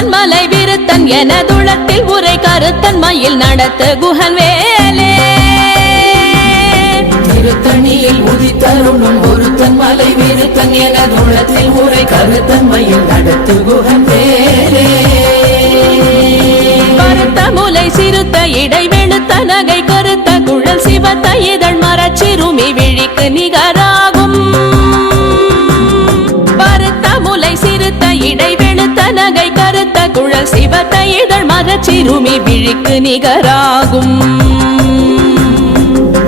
பொருத்தன் மலை விருத்தன் எனதுளத்தில் உரை கருத்தன் மயில் நடத்து குஹன் வேலே திருத்தணியில் உதித்தருளும் ஒருத்தன் மலை விருத்தன் எனதுளத்தில் உரை கருத்தன் மயில் நடத்து குஹன் வேலே கருத்த முலை சிறுத்த இடை வெளுத்த நகை கருத்த குழல் சிவத்த இதழ் மரச்சிறுமி விழிக்கு நிகராகும் பருத்த முலை சிறுத்த இடை வெளுத்த நகை கருத்த குழல் சிவத்த இதழ் மரச்சிறுமி விழிக்கு நிகராகும்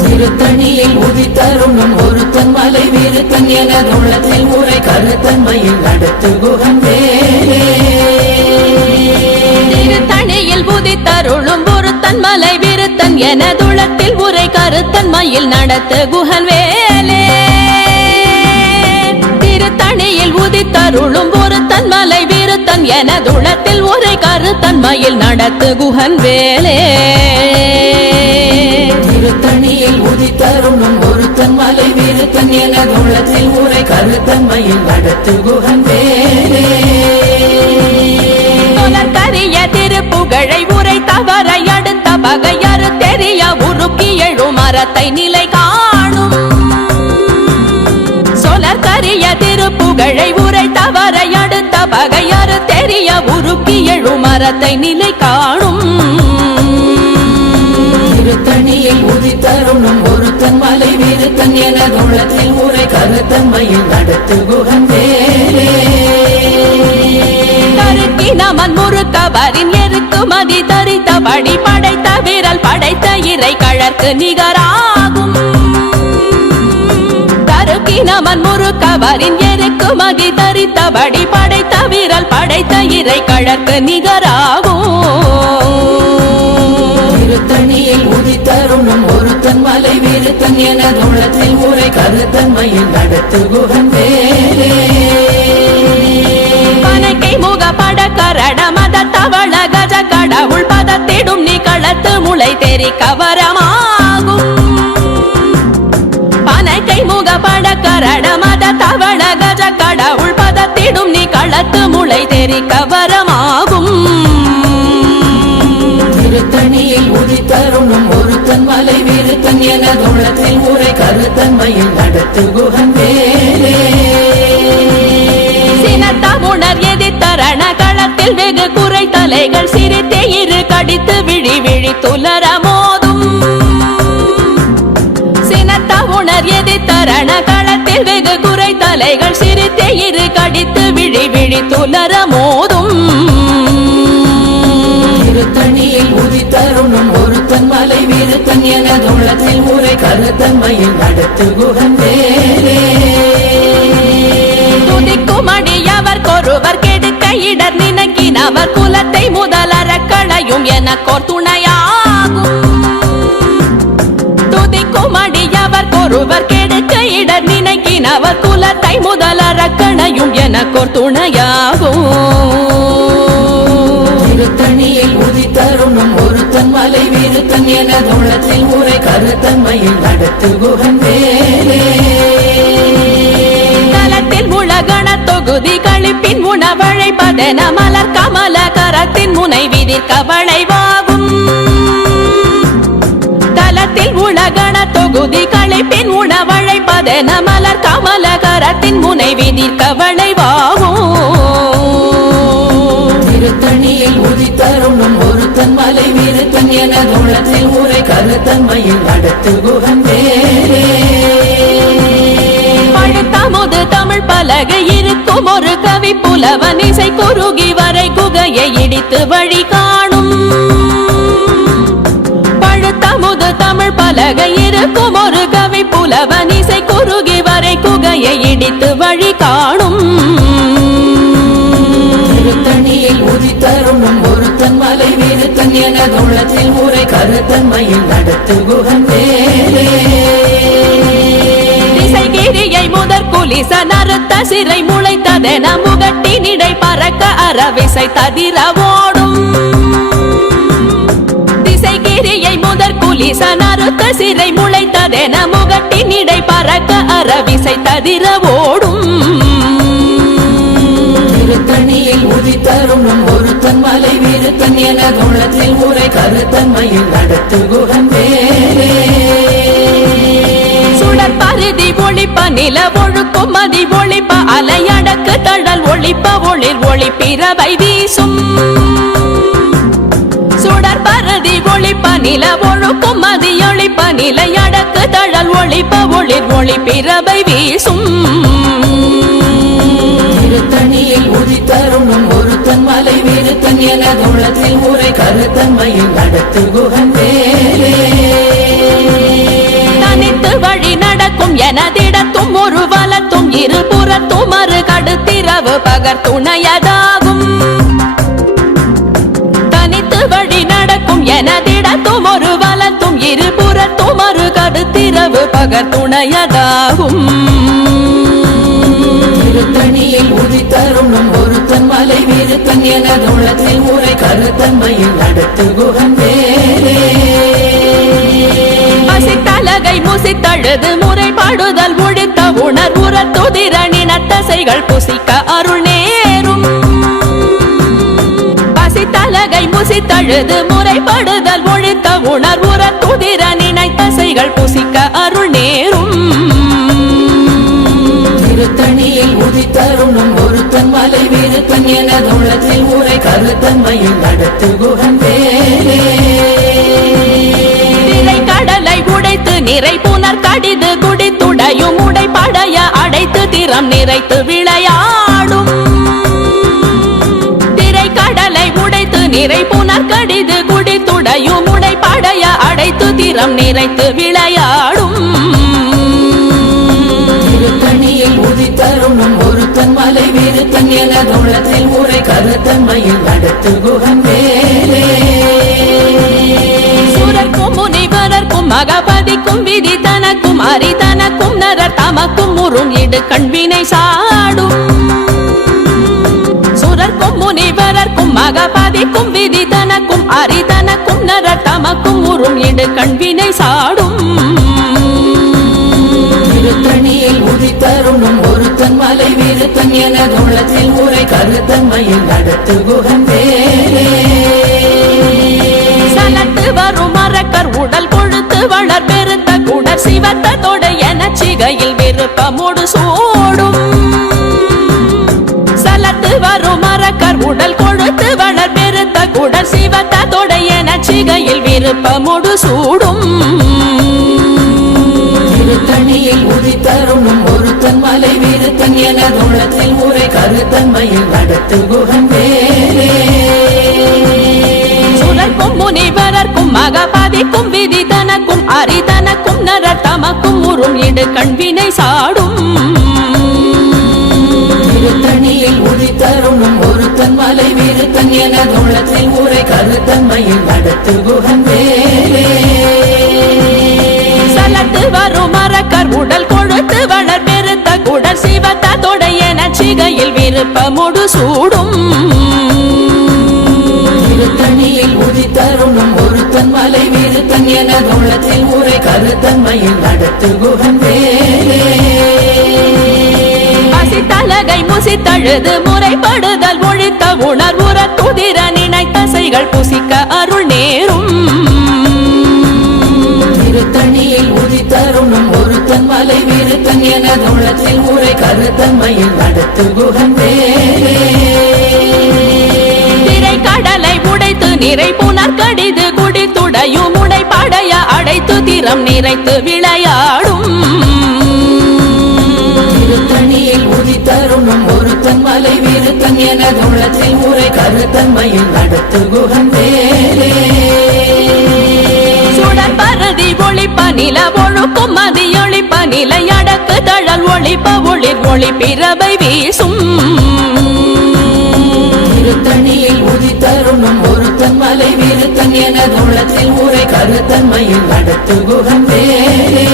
திருத்தணியில் உதித்தருளும் ஒருத்தன் மலை விருத்தன் எனதுளத்தில் உரை கருத்தன் மயில் நடத்து குஹன் வேலே திருத்தணியில் உதித்தருளும் ஒருத்தன் மலை விருத்தன் எனதுளத்தில் உரை கருத்தன் மயில் நடத்து குஹன் வேலே திருத்தணியில் உதித்தருளும் ஒருத்தன் மலை விருத்தன் எனதுளத்தில் உரை கருத்தன் மயில் நடத்து குஹன் வேலே திருத்தணியில் உதித்தருளும் ஒருத்தன் மலை விருத்தன் எனதுளத்தில் உரை கருத்தன் மயில் நடத்து குஹன் வேலே கரிய திருப்புகழை உரை தவறை அடுத்த பகையறு தெரிய உருக்கி எழும் மரத்தை நிலை காணும் சொலற்கரிய திருப்புகழை உரை தவறை அடுத்த பகையறு தெரிய உருக்கி எழும் மரத்தை நிலை காணும் திருத்தணியில் உதித்தருளும் ஒருத்தன் மலை விருத்தன் எனதுளத்தில் உரை கருத்தன் மயில் நடத்து குஹன் வேலே நமன் முறுக்கவரின் எருக்கு மதி தரித்தபடி படைத்த விரல் படைத்த இறை கழற்கு நிகராகும் தருக்கி நமன் முறுக்கவரின் எருக்கு மதி தரித்தபடி படைத்த விரல் படைத்த இறை கழற்கு நிகராகும் திருத்தணியில் உதித்தருளும் ஒருத்தன் மலை விருத்தன் எனதுளத்தில் உரை கருத்தன் மயில் நடத்து குஹன் வேலே பனக்கை முக பட கரட மத தவள கஜ கடவுள் பதத்திடும் நிகழத்து முளை தெரி கவரமாகும் பனக்கை முக பட கரட மத தவள கஜ கடவுள் பதத்திடும் நிகழத்து முளை தெரி கவரமாகும் திருத்தணியில் உதித்தருளும் ஒருத்தன் மலை விருத்தன் எனதுளத்தில் உரை கருத்தன் மயில் நடத்து குஹன் வேலே சினத்தமுணர் எதிர்த்தரண களத்தில் வெகு குறை தலைகள் சிரித்தே இரு கடித்து விழி விழி துலர மோதும் சினத்தமுணர் எதிர்த்தரண களத்தில் வெகு குறை தலைகள் சிரித்தே இரு கடித்து விழி விழி துலர மோதும் திருத்தணியில் உதித்தருளும் ஒருத்தன் மலை விருத்தன் எனதுளத்தில் உரை கருத்தன் மயில் நடத்து குஹன் வேலே துதிக்குமடியவர் கொருவர் கெடுக்க இடர் நினைக்கினவர் குலத்தை முதலற களையும் எனக்கோர் துணையாகும் துதிக்குமடியவர் கொருவர் கெடுக்க இடர் நினைக்கினவர் குலத்தை முதலற களையும் எனக்கோர் துணையாகும் திருத்தணியில் உதித்தருளும் ஒருத்தன் மலை விருத்தன் எனதுளத்தில் உரை கருத்தன் மயில் நடத்து குஹன் வேலே தலத்தில் உலகண தொகுதி கழிப்பின் உணவழைப்பதென மலர் கமல கரத்தின் முனை விதிர்க்க வளைவாகும் தலத்தில் உலகண தொகுதி கழிப்பின் உணவழைப்பதென மலர் கமல கரத்தின் முனை விதிர்க்க வளைவாகும் திருத்தணியில் உதித்தருளும் ஒருத்தன் மலை விருத்தன் எனதுளத்தில் உரை கருத்தன் மயில் நடத்து குஹன் வேலே பழுத்தமுது தமிழ் பலகை இருக்கும் ஒரு கவி புலவன் இசை குறுகி வரை குகையை இடித்து வழி காணும் பழுத்தமுது தமிழ் பலகை இருக்கும் ஒரு கவி புலவன் இசை குறுகி வரை குகையை இடித்து வழி காணும் திருத்தணியில் உதித்தருளும் ஒருத்தன் மலை விருத்தன் எனதுளத்தில் உரை கருத்தன் மயில் நடத்து குஹன் வேலே திசைகிரியை முதற் குலிச நறுத்த சிறை முளைத்ததென முகட்டினிடை பறக்க அறவிசை ததிர ஓடும் திசைகிரியை முதற் குலிச நறுத்த சிறை முளைத்ததென முகட்டினிடை பறக்க அறவிசை ததிர ஓடும் திருத்தணியில் உதித்தருளும் ஒருத்தன் மலை விருத்தன் எனதுள்ளத்தில் உரை கருத்தன்மையில் நடத்து குகன் வேலே சுடர் பருதி ஒளிப்ப நில ஒழுக்கும் மதி ஒளிப்ப அலையடக்கு தழல் ஒளிப்ப ஒளிர் ஒளிப்பிறவை வீசும் சுடர் பருதி ஒளிப்ப நில ஒழுக்கும் மதி ஒளிப்ப நிலையடக்கு தழல் ஒளிப்ப ஒளிர் ஒளிப்பிறவை வீசும் திருத்தணியில் உதித்தருணும் ஒருத்தன் மலை விருத்தன் எனதுள்ளத்தில் உரை கருத்தன்மையில் நடத்து குகன் வேலே தனித்து வழி நடக்கும் எனதிடத்தும் ஒரு வலத்தும் இருபுறத்தும் மறு கடுத்திரவு பகர் துணையதாகும் தனித்து வழி நடக்கும் எனதிடத்தும் ஒரு வலத்தும் இருபுறத்தும் மறு கடுத்திரவு பகர் துணையதாகும் திருத்தணியில் உதித்தருணும் ஒருத்தன் மலை விருத்தன் எனதுள்ளத்தில் உரை கருத்தன்மையில் நடத்து குகன் வேலே பசித்தலகை முசித்தழுது முறைப்பாடுதல் ஒழித்த உணர்வுற துதிரணின தசைகள் புசிக்க அருள் நேரும் பசித்தலகை முசித்தழுது முறைப்படுதல் ஒழித்த உணர்வுற துதிரணின தசைகள் புசிக்க அருள் நேரும் திருத்தணியில் உதித்தருணும் ஒருத்தன் மலை விருத்தன் எனதுள்ளத்தில் உரை கருத்தன்மையில் நடத்து குகன் வேலே கடலை உடைத்து நிறை புனர் கடிது குடித்துடையும் உடைப்படைய அடைத்து திறம் நிறைத்து விளையாடும் திரை கடலை உடைத்து நிறை புனர் கடிது குடித்துடையும் உடைப்படைய அடைத்து திறம் நிறைத்து விளையாடும் திருத்தணியில் உதித்தருணும் ஒருத்தன் மலை விருத்தன் எனதுள்ளத்தில் உரை கருத்தன்மையில் நடத்து குகன் வேலே சுரர்க்கும் முனிவரர்க்கும் மகபதிக்கும் விதி தனக்கும் அரிதனக்கும் நரர் தமக்கும் உறும் இடு கண்வினை சாடும் சுரர்க்கும் முனிவரர்க்கும் மகபதிக்கும் விதி தனக்கும் அரிதனக்கும் நரர் தமக்கும் உறும் இடு கண்வினை சாடும் திருத்தணியில் உதித்தருணும் ஒருத்தன் மலை விருத்தன் எனதுள்ளத்தில் உரை கருத்தன்மையில் நடத்து குகன் வேலே சலத்து வரும் மரக்கர் உடல் கொழுத்து வளர் பெருத்த குடர் சிவத்த தொடை என சிகையில் விருப்பமோடு சூடும் சலத்து வரும் மரக்கர் உடல் கொழுத்து வளர் பெருத்த குடர் சிவத்த தொடை என சிகையில் விருப்பமோடு சூடும் திருத்தணியில் உதித்தருணும் ஒருத்தன் மலை விருத்தன் எனதுள்ளத்தில் உரை கருத்தன்மையில் நடத்து குகன் வேலே சுரர்க்கும் முனிவரர்க்கும் மகபதிக்கும் விதி தனக்கும் அரிதனக்கும் நரர் தமக்கும் உறும் இடு கண்வினை சாடும் திருத்தணியில் உதித்தருணும் ஒருத்தன் மலை விருத்தன் எனதுள்ளத்தில் உரை கருத்தன்மையில் நடத்து குகன் வேலே சலத்து வரும் மரக்கர் உடல் கொழுத்து வளர் பெருத்த குடர் சிவத்த தொடை என சிகையில் விருப்பமோடு சூடும் திருத்தணியில் உதித்தருணும் ஒருத்தன் மலை விருத்தன் எனதுள்ளத்தில் உரை கருத்தன்மையில் நடத்து குகன் வேலே பசித்தலகை முசித்தழுது முறைப்படுதல் ஒழித்த உணர்வுற துதிர நினைத்தசைகள் புசிக்க அருள் நேரும் திருத்தணியில் உதித்தருணும் ஒருத்தன் மலை விருத்தன் எனதுள்ளத்தில் உரை கருத்தன்மையில் நடத்து குகன் வேலே திரை கடலை உடைத்து நிறை புனர் கடிது குடித்துடையும் உடைப்படைய அடைத்து திறம் நிறைத்து விளையாடும் திருத்தணியில் உதித்தருணும் ஒருத்தன் மலை விருத்தன் எனதுள்ளத்தில் உரை கருத்தன்மையில் நடத்து குகன் வேலே சுடர் பருதி ஒளிப்ப நில ஒழுக்கும் மதி ஒளிப்ப நிலையடக்கு தழல் ஒளிப்ப ஒளிர் ஒளிப்பிறவை வீசும் திருத்தணியில் உதித்தருணும் ஒருத்தன் மலை விருத்தன் எனதுள்ளத்தில் உரை கருத்தன்மையில் நடத்து குகன் வேலே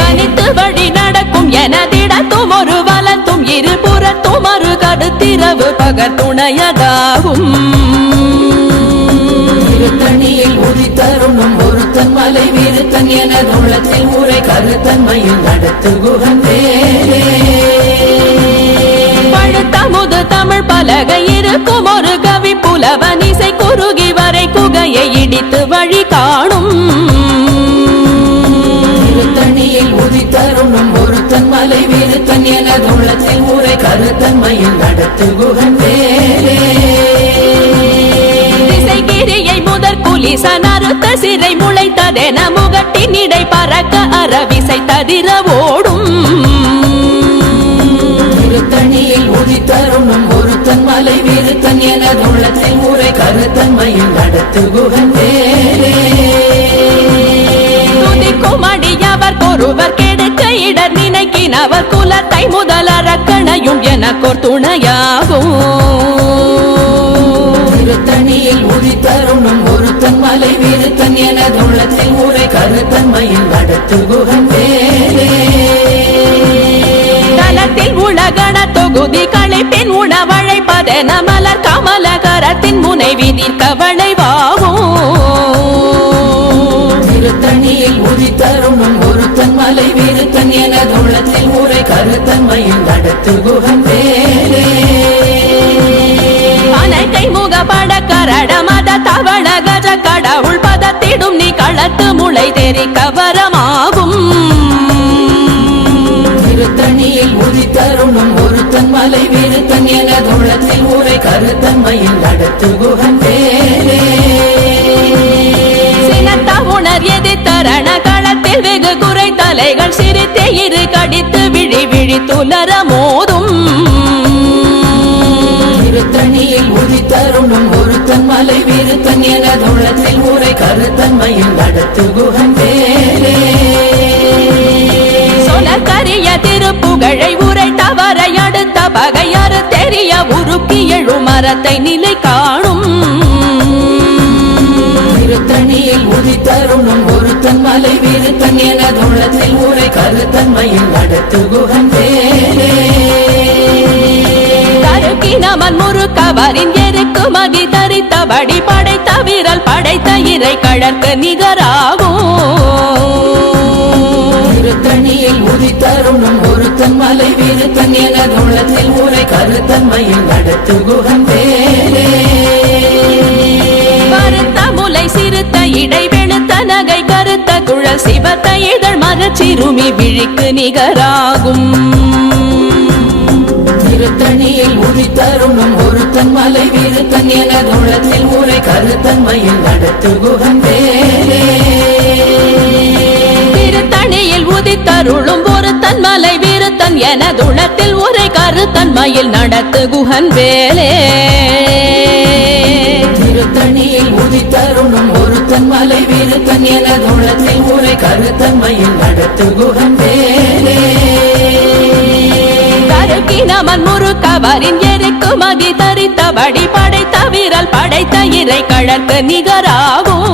தனித்து வழி நடக்கும் எனதிடத்தும் ஒரு வலத்தும் இருபுறத்தும் மறு கடுத்திரவு பகர் துணையதாகும் திருத்தணியில் உதித்தருணும் ஒருத்தன் மலை விருத்தன் எனதுள்ளத்தில் உரை கருத்தன்மையில் நடத்து குகன் வேலே கருத்தமுது தமிழ் பலகை இருக்கும் ஒரு கவி புலவன் இசை குறுகி வரை குகையை இடித்து வழி காணும் திருத்தணியில் உதித்தருணும் ஒருத்தன் மலை விருத்தன் எனது உள்ளத்தில் உரை கருத்தன்மையில் நடத்து குகன் வேலே திசைகிரியை முதற் புலிசன் அறுத்த சிறை முளைத்ததென முகட்டின் இடை பறக்க அறவிசை ததிர ஓடும் திருத்தணியில் உதித்தருணும் ஒருத்தன் மலை விருத்தன் எனது உள்ளத்தில் உரை கருத்தன்மையில் நடத்து குகன் வேலே துதிக்கும் அடியவர் ஒருவர் கெடுக்க இடர் நினைக்கினவர் குலத்தை முதல் அரக்கணையும் எனக்கோர் துணையாகும் திருத்தணியில் உதித்தருணும் ஒருத்தன் மலை விருத்தன் எனது உள்ளத்தில் உரை கருத்தன்மையில் நடத்து குகன் வேலே தலத்தில் உலகண தொகுதி களைப்பின் உணவழைப்பதென மலர் கமலகரத்தின் முனை விதிர் கவளைவாகும் திருத்தணியில் உதித்தருணும் ஒருத்தன் மலை விருத்தன் எனது உள்ளத்தில் உரை கருத்தன்மையில் நடத்து குகன் வேலே அனைக்கை முகப்பட கரட மத தவள கஜ கடவுள் பதத்திடும் நீ களத்து முளை தெரி கவரமாகும் திருத்தணியில் உதித்தருணும் ஒருத்தன் மலை விருத்தன் எனது உள்ளத்தில் உரை கருத்தன்மையில் நடத்து குகன் வேலே சினத்த உணர் எதிர்த்தரண களத்தில் வெகு குறை தலைகள் சிரித்தே இரு கடித்து விழி விழி துலர மோதும் திருத்தணியில் உதித்தருணும் ஒருத்தன் மலை விருத்தன் எனது உள்ளத்தில் உரை கருத்தன்மையில் நடத்து குகன் வேலே சொலக்கரிய திருப்புகழை உரை தவறை அடுத்த பகையாறு தெரிய உருக்கி எழு மரத்தை நிலை காணும் திருத்தணியில் உதித்தருணும் ஒருத்தன் மலை விருத்தன் எனது உள்ளத்தில் உரை கருத்தன்மையில் நடத்து குகன் வேலே தருக்கினமன் முறுக்கவரின் எருக்கு மதி தரித்தபடி படைத்த வீரல் படைத்த இறை கழற்கு நிகராகும் திருத்தணியில் உதித்தருணும் ஒருத்தன் மலை விருத்தன் எனது உள்ளத்தில் உரை கருத்தன்மையில் நடத்து குகன் வேலே கருத்த முலை சிறுத்த இடை வெளுத்த நகை கருத்த குழல் சிவத்த இதழ் மரச்சிறுமி விழிக்கு நிகராகும் திருத்தணியில் உதித்தருணும் ஒருத்தன் மலை விருத்தன் எனது உள்ளத்தில் உரை கருத்தன்மையில் நடத்து குகன் வேலே திருத்தணியில் உதித்தருளும் ஒருத்தன் மலை விருத்தன் எனதுளத்தில் உரை கருத்தன்மையில் நடத்து குகன் வேலே திருத்தணியில் உதித்தருணும் ஒருத்தன் மலை விருத்தன் எனது உள்ளத்தில் உரை கருத்தன்மையில் நடத்து குகன் வேலே தருக்கினமன் முறுக்கவரின் எருக்கு மதி தரித்தபடி படைத்த வீரல் படைத்த இறை கழற்கு நிகராகும்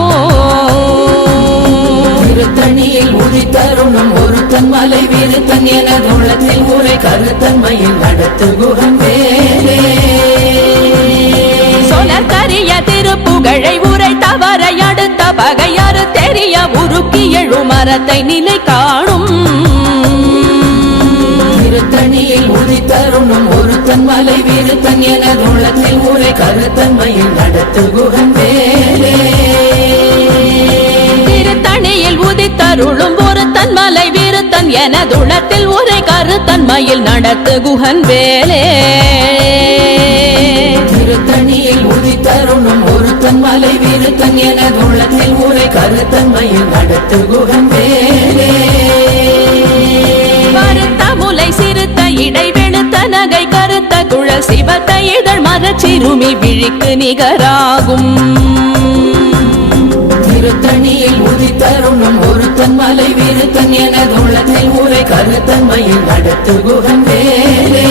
திருத்தணியில் உதித்தருணும் ஒருத்தன் மலை விருத்தன் எனது உள்ளத்தில் உரை கருத்தன்மையில் நடத்து குகன் வேலே சொலக்கரிய திருப்புகழை உரை தவறை அடுத்த பகையாறு தெரிய உருக்கி எழு மரத்தை நிலை காணும் திருத்தணியில் உதித்தருணும் ஒருத்தன் மலை விருத்தன் எனது உள்ளத்தில் உரை கருத்தன்மையில் நடத்து குகன் வேலே திருத்தணியில் உதித்தருளும் ஒருத்தன் மலை விருத்தன் எனதுளத்தில் உரை கருத்தன்மையில் நடத்து குகன் வேலே திருத்தணியில் உதித்தருணும் ஒருத்தன் மலை விருத்தன் எனது உள்ளத்தில் உரை கருத்தன்மையில் நடத்து குகன் வேலே கருத்த முலை சிறுத்த இடை வெளுத்த நகை கருத்த குழல் சிவத்த இதழ் மரச்சிறுமி விழிக்கு நிகராகும் திருத்தணியில் உதித்தருணும் ஒருத்தன் மலை விருத்தன் எனது உள்ளத்தில் உரை கருத்தன்மையில் நடத்து குகன் வேலே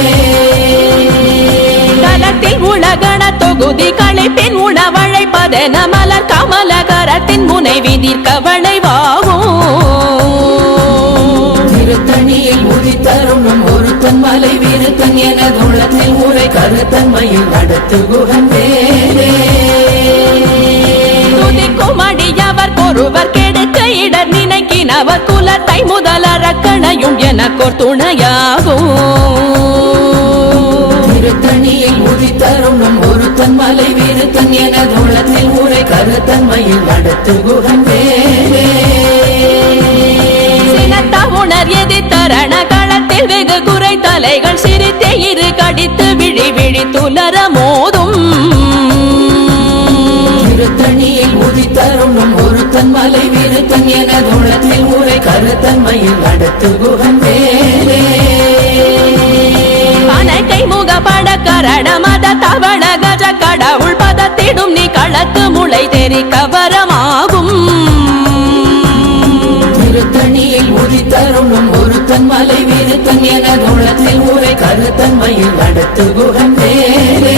தலத்தில் உலகண தொகுதி களைப்பின் உணவழைப்பதென மலர் கமலகரத்தின் முனை விதிர் கவளைவாகும் திருத்தணியில் உதித்தருணும் ஒருத்தன் மலை விருத்தன் எனது உள்ளத்தில் உரை கருத்தன்மையில் நடத்து குகன் வேலே துதிக்கும் அடியவர் ஒருவர் கெடுக்க இடர் நினைக்கினவர் குலத்தை முதல் அரக்கணையும் எனக்கோர் துணையாகும் திருத்தணியில் உதித்தருணும் ஒருத்தன் மலை வீருத்தன் எனதுள்ளத்தில் ஊரை கருத்தன்மையில் நடத்து குகன் வேலே உணர் எதி தரண களத்தில் வெகு குறை தலைகள் சிரித்தே இரு கடித்து விழி விழி துலர மோதும் திருத்தணியில் உதித்தருணும் ஒருத்தன் மலை வீருத்தன் எனதுள்ளத்தில் ஊரை கருத்தன்மையில் நடத்து குகன் வேலே கை முக பட கரண மத தவண கஜ கடவுள் பதத்திடும் நீ களத்து முளை தெரி கவரமாகும் திருத்தணியில் உதித்தருணும் ஒருத்தன் மலை வீருத்தன் எனதுள்ளத்தில் ஊரை கருத்தன்மையில் நடத்து குகன் வேலே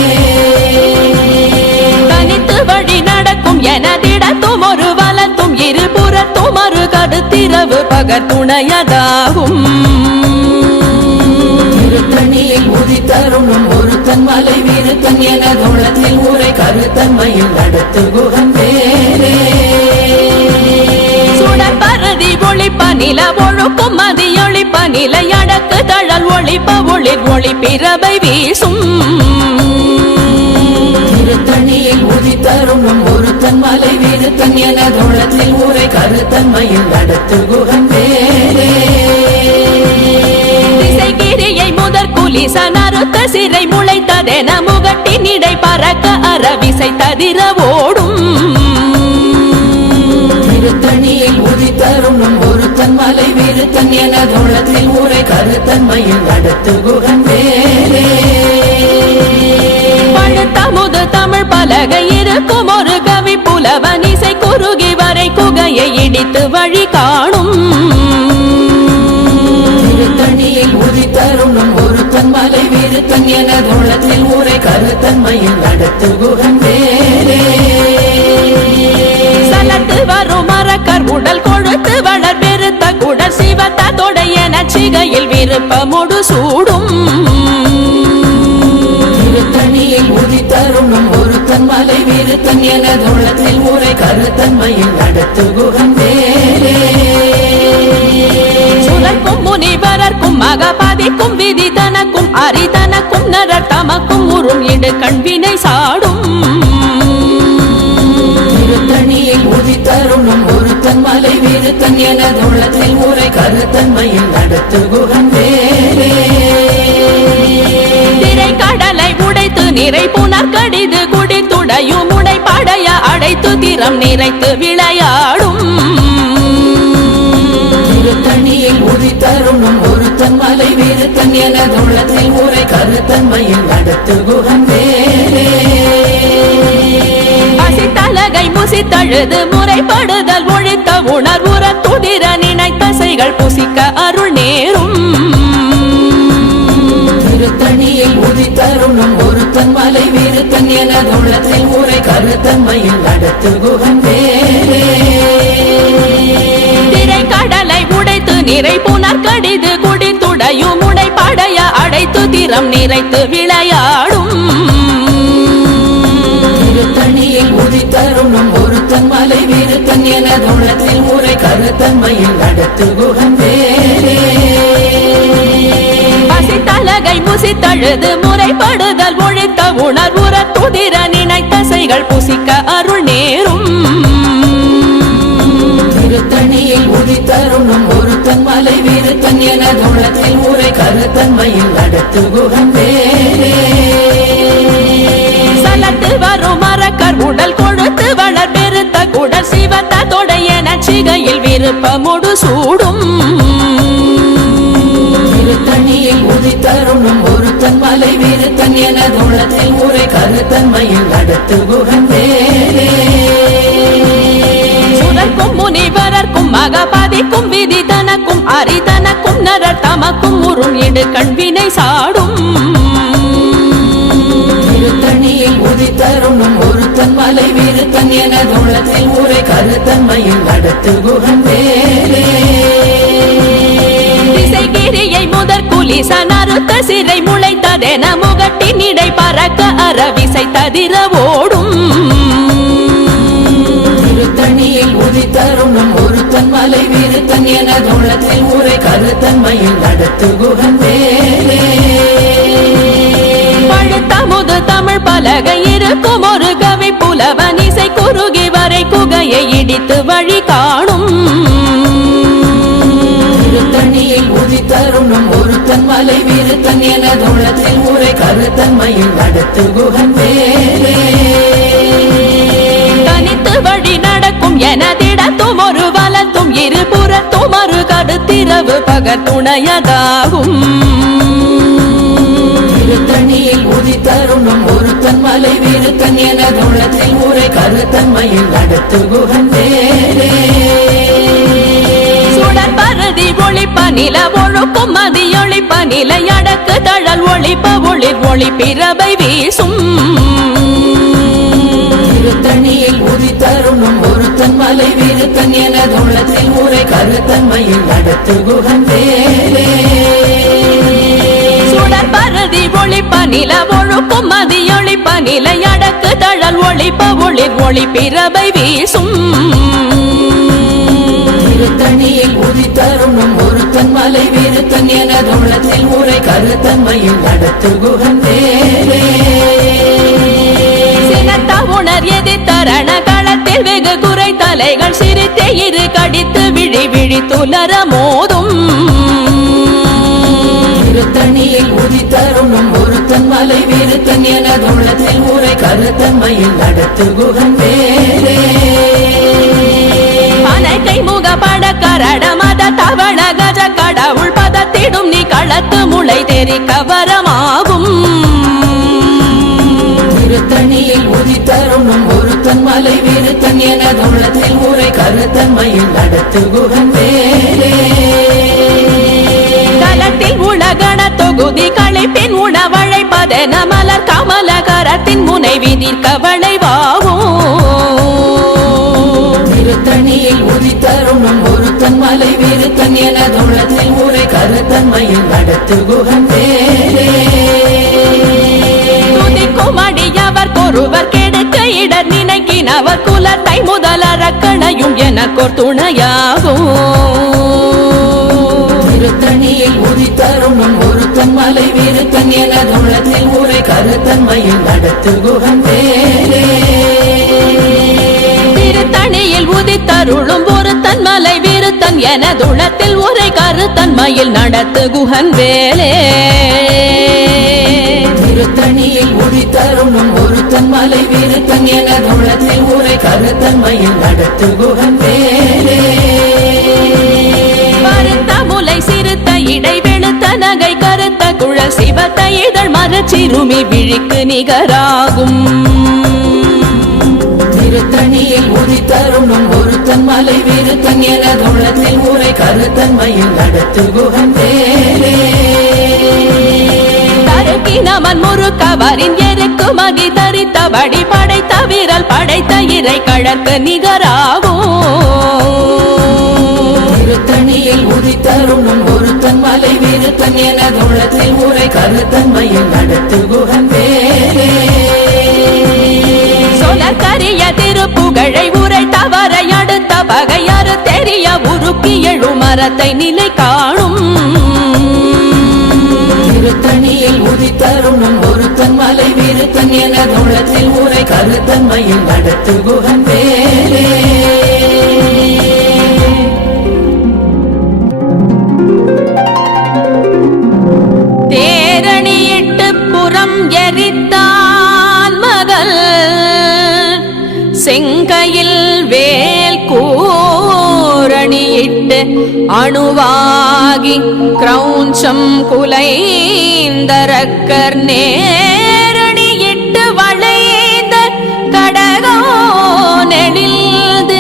தனித்து வழி நடக்கும் எனதிடத்தும் ஒரு வலத்தும் இருபுறத்தும் ஒரு கருத்திரவு பகர் துணையதாகும் திருத்தணியில் உதித்தருணும் ஒருத்தன் மலை வீருத்தன் எனதுள்ளத்தில் ஊரை கருத்தன்மையில் நடத்து குகன் வேலே சுடற்பருதி ஒளிப்ப நில ஒழுக்கும் மதியொளிப்ப நிலை அடக்கு தழல் ஒளிப்ப ஒளிர் ஒளி பிறவை வீசும் திருத்தணியில் உதித்தருணும் ஒருத்தன் மலை வீருத்தன் எனதுள்ளத்தில் ஊரை கருத்தன்மையில் நடத்து குகன் வேலே கிரியை முதற் குலிசன் அறுத்த சிறை முளைத்ததென முகட்டின் இடை பறக்க அறவிசை ததிர ஓடும் திருத்தணியில் உதித்தருணும் ஒருத்தன் மலை வீருத்தன் எனதுள்ளத்தில் ஊரை கருத்தன்மையில் நடத்து குகன் வேலே பழுத்தமுது தமிழ் பலகை இருக்கும் ஒரு கவி புலவன் இசை குறுகி வரை குகையை இடித்து வழி காணும் திருத்தணியில் உதித்தருணும் ஒருத்தன் மலை வீருத்தன் எனதுள்ளத்தில் ஊரை கருத்தன்மையில் நடத்து குகன் வேலே சலத்து வரும் மரக்கர் உடல் கொழுத்து வளர் பெருத்த குடல் சிவத்த தொடைய நச்சிகையில் விருப்பமுடு சூடும் திருத்தணியில் உதித்தருணும் ஒருத்தன் மலை வீருத்தன் எனதுள்ளத்தில் ஊரை கருத்தன்மையில் நடத்து குகன் வேலே சுழற்கும் முனிவரர்க்கும் மகபாதிக்கும் விதி தனக்கும் அரிதனக்கும் நரர் தமக்கும் உறும் இடு கண்வினை சாடும் திருத்தணியில் உதித்தருணும் ஒருத்தன் மலை வீருத்தன் எனதுள்ளத்தில் ஊரை கருத்தன்மையில் நடத்து குகன் வேலே திரை கடலை உடைத்து நிறை புனர் கடிது குடித்துடையும் உடை படைய அடைத்து திறம் நிறைத்து விளையாடும் திருத்தணியில் உதித்தருணும் ஒருத்தன் மலை வீருத்தன் எனதுள்ளத்தில் ஊரை கருத்தன்மையில் நடத்து குகன் வேலே பசித்தலகை முசித்தழுது முறைப்படுதல் ஒழித்த உணர்வுற துதிர நினைத்தசைகள் புசிக்க அருள் நேரும் திருத்தணியில் உதித்தருணும் ஒருத்தன் மலை வீருத்தன் எனதுள்ளத்தில் ஊரை கருத்தன்மையில் நடத்து குகன் வேலே திரை கடலை உடைத்து நிறை புனர் கடிது குடித்துடையும் உடை படைய அடைத்து திறம் நிறைத்து விளையாடும் திருத்தணியில் உதித்தருணும் ஒருத்தன் மலை வீருத்தன் எனதுள்ளத்தில் ஊரை கருத்தன்மையில் நடத்து குகன் வேலே பசித்தலகை முசித்தழுது முறைப்படுதல் ஒழித்த உணர்வுற துதிர நினைத்தசைகள் புசிக்க அருள் நேரும் திருத்தணியில் உதித்தருணும் ஒருத்தன் மலை வீருத்தன் எனதுள்ளத்தில் ஊரை கருத்தன்மையில் நடத்து குகன் வேலே சலத்து வரும் மரக்கர் உடல் கொழுத்து வளர் பெருத்த குடல் சிவத்த தொடைய நச்சிகையில் விருப்பமுடு சூடும் திருத்தணியில் உதித்தருணும் ஒருத்தன் மலை வீருத்தன் எனதுள்ளத்தில் ஊரை கருத்தன்மையில் நடத்து குகன் வேலே சுழற்கும் முனிவரர்க்கும் மகபாதிக்கும் விதி தனக்கும் அரிதனக்கும் நரர் தமக்கும் உறும் இடு கண்வினை சாடும் திருத்தணியில் உதித்தருணும் ஒருத்தன் மலை வீருத்தன் எனதுள்ளத்தில் ஊரை கருத்தன்மையில் நடத்து குகன் வேலே திசைகிரியை முதற் குலிசன் அறுத்த சிறை முளைத்ததென முகட்டின் இடை பறக்க அறவிசை ததிர ஓடும் திருத்தணியில் உதித்தருணும் ஒருத்தன் மலை வீருத்தன் எனதுள்ளத்தில் ஊரை கருத்தன்மையில் நடத்து குகன் வேலே பலகை இருக்கும் ஒரு கவி புலவன் இசை குறுகி வரை குகையை இடித்து வழி காணும் திருத்தணியில் உதித்தருணும் ஒருத்தன் மலை விருத்தன் எனதுள்ளத்தில் உரை கருத்தன்மையில் நடத்து குகன் வேலே தனித்து வழி நடக்கும் எனதிடத்தும் ஒரு வலத்தும் இருபுறத்தும் ஒரு கடுத்திரவு பகத்துணையதாகும் திருத்தணியில் உதித்தருணும் ஒருத்தன் மலை விருத்தன் எனதுள்ளத்தில் உரை கருத்தன்மையில் நடத்து குகன் வேலே சுடர் பரதி ஒளிப்ப நில ஒழுக்கும் மதியொளிப்ப நிலை அடக்கு தழல் ஒளிப்ப ஒளிர் ஒளி பிறவை வீசும் திருத்தணியில் உதித்தருணும் ஒருத்தன் மலை விருத்தன் எனதுள்ளத்தில் உரை கருத்தன்மையில் நடத்து குகன் வேலே சுடர் பரதி ஒளிப்ப நில ஒழுக்கும் மதியொளிப்ப நிலை அடக்கு தழல் ஒளிப்ப ஒளிர் ஒளி பிறவை வீசும் திருத்தணியில் உதித்தருணும் ஒருத்தன் மலை விருத்தன் எனதுள்ளத்தில் உரை கருத்தன்மையில் நடத்து குகன் வேலே சினத்த உணர் எதிர்த்தரண களத்தில் வெகு குறை தலைகள் சிரித்தே இரு கடித்து விழி விழி துலர மோதும் திருத்தணியில் உதித்தருணும் ஒருத்தன் மலை விருத்தன் எனதுள்ளத்தில் உரை கருத்தன்மையில் நடத்து குகன் வேலே கை முக பட கரட மத தவள கஜ கடவுள் பதத்திடும் நீ களத்து முளை தெரி கவரமாகும் திருத்தணியில் உதித்தருணும் ஒருத்தன் மலை விருத்தன் எனதுள்ளத்தில் உரை கருத்தன்மையில் நடத்து குகன் வேலே தலத்தில் உலகண தொகுதி களைப்பின் உணவழைப்பதென மலர் கமல கரத்தின் முனை விதிர் கவளைவாகும் திருத்தணியில் உதித்தருணும் ஒருத்தன் மலை விருத்தன் எனதுள்ளத்தில் உரை கருத்தன்மையில் நடத்து குகன் வேலே துதிக்கும் அடியவர் கொருவர் கெடுக்க இடர் நினைக்கினவர் குலத்தை முதலறக்கணையும் எனக்கோர் துணையாகும் திருத்தணியில் உதித்தருணும் ஒருத்தன் மலை விருத்தன் எனதுள்ளத்தில் உரை கருத்தன்மையில் நடத்து குகன் வேலே திருத்தணியில் உதித்தருளும் ஒருத்தன் மலை விருத்தன் எனதுளத்தில் உரை கருத்தன்மையில் நடத்து குகன் வேலே திருத்தணியில் உதித்தருணும் ஒருத்தன் மலை விருத்தன் எனதுள்ளத்தில் உரை கருத்தன்மையில் நடத்து குகன் வேலே கருத்த முலை சிறுத்த இடை வெளுத்த நகை கருத்த குழல் சிவத்த இதழ் மரச்சிறுமி விழிக்கு நிகராகும் திருத்தணியில் உதித்தருணும் ஒருத்தன் மலை விருத்தன் எனதுள்ளத்தில் உரை கருத்தன்மையில் நடத்து குகன் வேலே தருக்கினவன் முறுக்கவரின் எருக்கு மகி தரித்தபடி படைத்த விரல் படைத்த இறை கழற்கு நிகராகும் திருத்தணியில் உதித்தருணும் ஒருத்தன் மலை விருத்தன் எனதுள்ளத்தில் உரை கருத்தன்மையில் நடத்து குகன் வேலே சொலக்கரிய திருப்புகழை உரை தவறை அடுத்த பகையறு தெரிய உருக்கி எழு மரத்தை நிலை காணும் திருத்தணியில் உதித்தருணும் ஒருத்தன் மலை விருத்தன் எனதுள்ளத்தில் உரை கருத்தன்மையில் நடத்து குகன் வேலே தேரணியிட்டு புறம் எரித்தான் மகள் செங்கையில் வேல் கூரணியிட்டு அணுவாகி கிரௌஞ்சம் குலைந்தரக்கர் நேரணியிட்டு வளைந்த கடகோ நெடில்து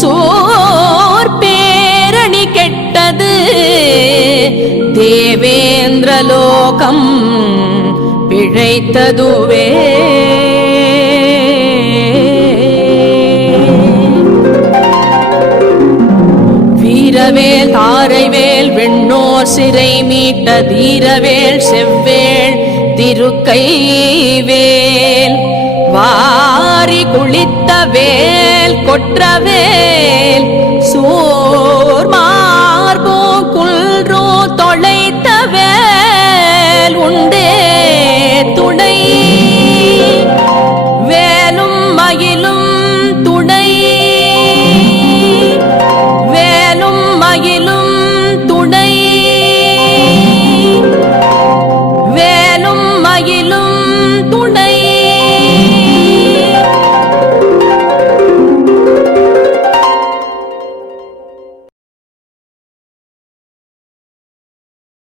சோர் பேரணி கெட்டது தேவேந்திரலோகம் பிழைத்ததுவே வீரவேல் தாரைவேல் வெண்ணோர் சிறை மீட்ட தீரவேல் செவ்வேள் திருக்கைவேல் வாரி குளித்த வேல் கொற்றவேல் சூழ்